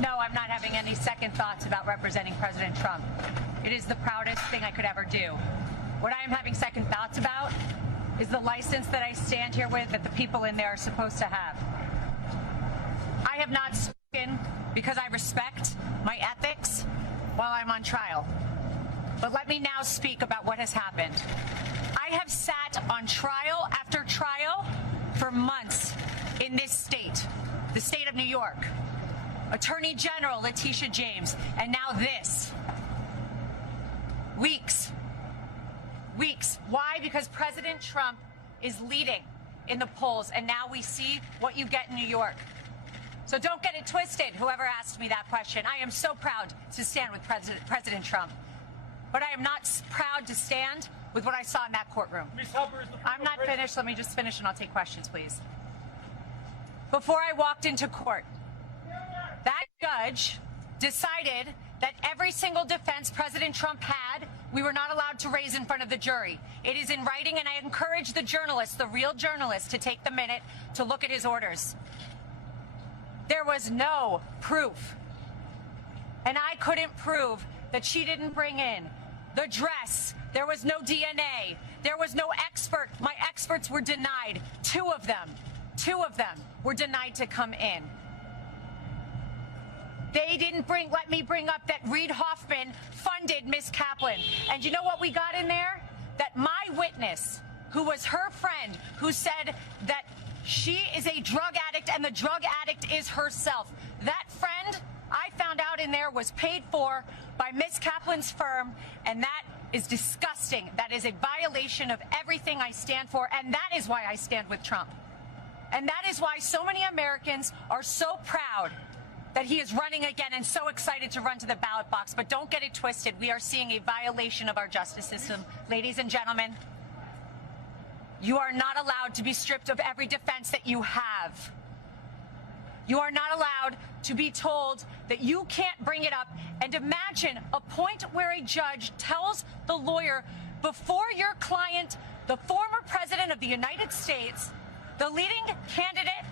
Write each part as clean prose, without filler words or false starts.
No, I'm not having any second thoughts about representing President Trump. It is the proudest thing I could ever do. What I am having second thoughts about is the license that I stand here with that the people in there are supposed to have. I have not spoken because I respect my ethics while I'm on trial. But let me now speak about what has happened. I have sat on trial after trial for months in this state, the state of New York. Attorney General Letitia James, and now this. Weeks. Why? Because President Trump is leading in the polls, and now we see what you get in New York. So don't get it twisted, whoever asked me that question. I am so proud to stand with President Trump. But I am not proud to stand with what I saw in that courtroom. I'm not finished. Let me just finish and I'll take questions, please. Before I walked into court, that judge decided that every single defense President Trump had, we were not allowed to raise in front of the jury. It is in writing, and I encourage the journalists, the real journalists, to take the minute to look at his orders. There was no proof. And I couldn't prove that she didn't bring in the dress. There was no DNA. There was no expert. My experts were denied. Two of them were denied to come in. They didn't let me bring up that Reid Hoffman funded Miss Kaplan. And you know what we got in there? That my witness, who was her friend, who said that she is a drug addict and the drug addict is herself. That friend, I found out in there, was paid for by Miss Kaplan's firm, and that is disgusting. That is a violation of everything I stand for, and that is why I stand with Trump. And that is why so many Americans are so proud that he is running again and so excited to run to the ballot box. But don't get it twisted. We are seeing a violation of our justice system. Ladies and gentlemen, you are not allowed to be stripped of every defense that you have. You are not allowed to be told that you can't bring it up. And imagine a point where a judge tells the lawyer, before your client, the former president of the United States, the leading candidate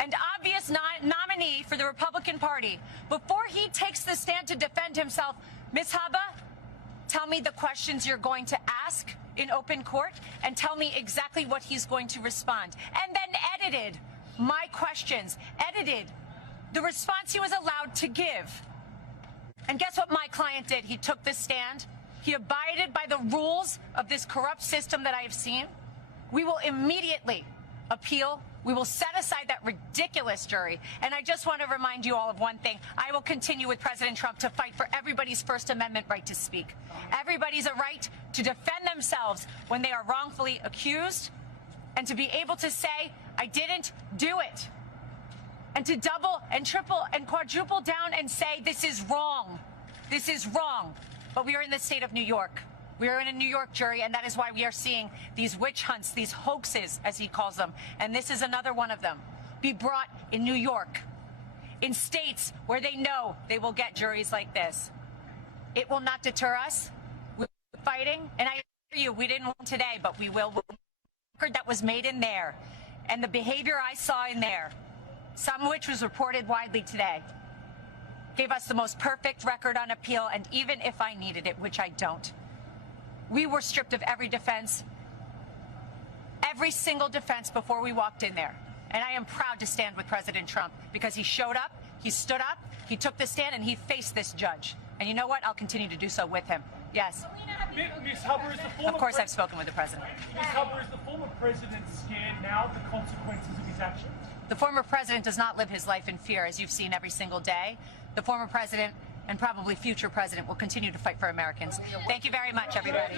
and obvious nominee for the Republican Party, before he takes the stand to defend himself, Ms. Haba, tell me the questions you're going to ask in open court and tell me exactly what he's going to respond. And then edited my questions, edited the response he was allowed to give. And guess what my client did? He took the stand. He abided by the rules of this corrupt system that I have seen. We will immediately appeal. We will set aside that ridiculous jury. And I just want to remind you all of one thing. I will continue with President Trump to fight for everybody's First Amendment right to speak. Everybody's a right to defend themselves when they are wrongfully accused, and to be able to say, I didn't do it. And to double and triple and quadruple down and say, this is wrong. This is wrong. But we are in the state of New York. We are in a New York jury, and that is why we are seeing these witch hunts, these hoaxes, as he calls them. And this is another one of them. Be brought in New York, in states where they know they will get juries like this. It will not deter us. We're fighting, and I assure you, we didn't win today, but we will. The record that was made in there, and the behavior I saw in there, some of which was reported widely today, gave us the most perfect record on appeal, and even if I needed it, which I don't, we were stripped of every defense, every single defense before we walked in there. And I am proud to stand with President Trump because he showed up, he stood up, he took the stand, and he faced this judge. And you know what? I'll continue to do so with him. Yes. Ms. Hubbard, is the former of course I've spoken with the president. Ms. Hubbard, is the former president scared now of the consequences of his actions? The former president does not live his life in fear, as you've seen every single day. The former president and probably future president will continue to fight for Americans. Thank you very much, everybody.